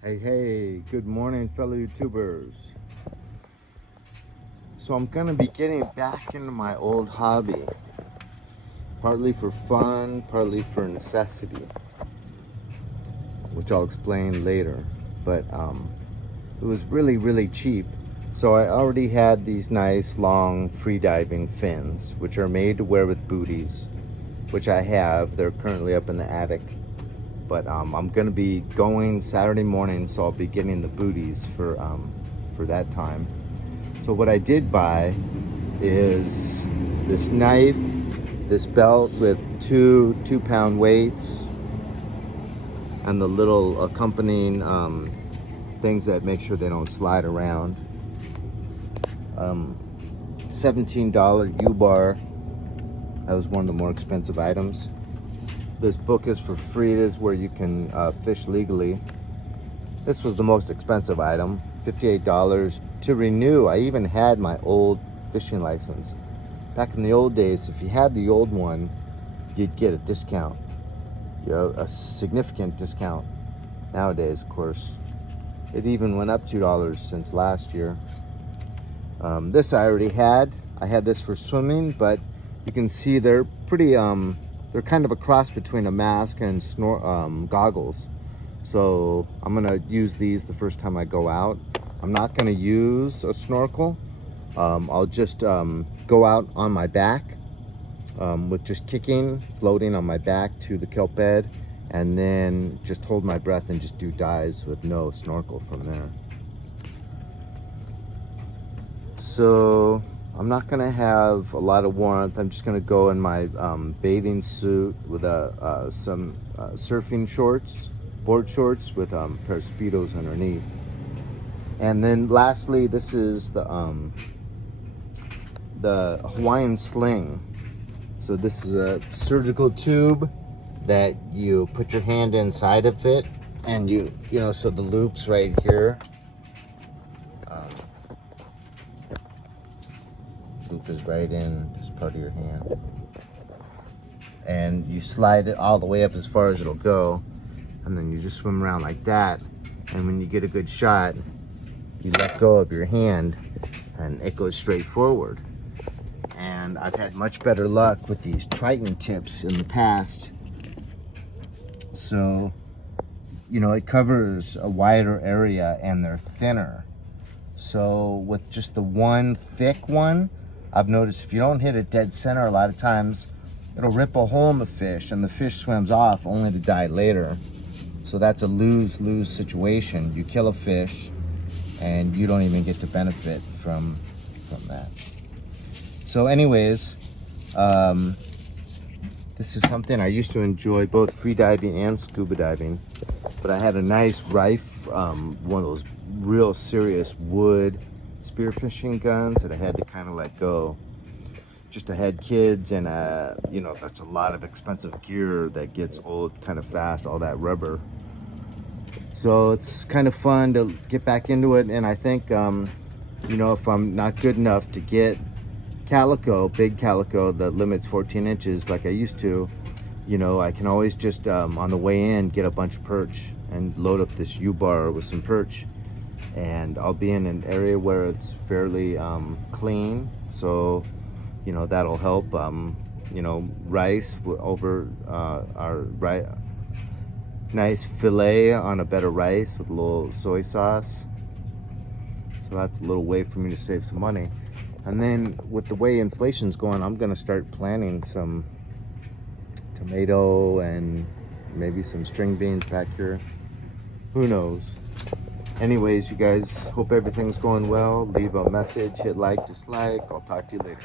Hey, good morning, fellow YouTubers. So I'm gonna be getting back into my old hobby, partly for fun, partly for necessity, which I'll explain later. But it was really cheap. So I already had these nice long freediving fins, which are made to wear with booties, which I have. They're currently up in the attic. But I'm gonna be going Saturday morning, so I'll be getting the booties for that time. So what I did buy is this knife, this belt with two 2-pound weights, and the little accompanying things that make sure they don't slide around. $17 U-bar. That was one of the more expensive items. This book is for free. This is where you can fish legally. This was the most expensive item, $58 to renew. I even had my old fishing license. Back in the old days, if you had the old one, you'd get a discount, a significant discount. Nowadays, of course, it even went up $2 since last year. This I already had. I had this for swimming, but you can see they're pretty they're kind of a cross between a mask and goggles. So I'm gonna use these the first time I go out. I'm not gonna use a snorkel. I'll just go out on my back with just kicking, floating on my back to the kelp bed, and then just hold my breath and just do dives with no snorkel from there. So I'm not gonna have a lot of warmth. I'm just gonna go in my bathing suit with some surfing shorts, board shorts with a pair of Speedos underneath. And then lastly, this is the Hawaiian Sling. So this is a surgical tube that you put your hand inside of it, and so the loop's right here. Loop is right in this part of your hand, and you slide it all the way up as far as it'll go, and then you just swim around like that. And when you get a good shot, you let go of your hand and it goes straight forward. And I've had much better luck with these Triton tips in the past. So it covers a wider area and they're thinner. So with just the one thick one, I've noticed if you don't hit it dead center, a lot of times it'll rip a hole in the fish and the fish swims off only to die later. So that's a lose-lose situation. You kill a fish and you don't even get to benefit from that. So anyways, this is something I used to enjoy, both free diving and scuba diving. But I had a nice Rife, one of those real serious wood spearfishing guns that I had to kind of let go. Just I had kids, and that's a lot of expensive gear that gets old kind of fast, all that rubber. So it's kind of fun to get back into it. And I think if I'm not good enough to get calico, big calico that limits 14 inches like I used to, I can always just on the way in get a bunch of perch and load up this U-bar with some perch. And I'll be in an area where it's fairly clean, so that'll help. Rice over our nice fillet on a bed of rice with a little soy sauce. So that's a little way for me to save some money. And then with the way inflation's going, I'm gonna start planting some tomato and maybe some string beans back here. Who knows? Anyways, you guys, hope everything's going well. Leave a message, hit like, dislike. I'll talk to you later.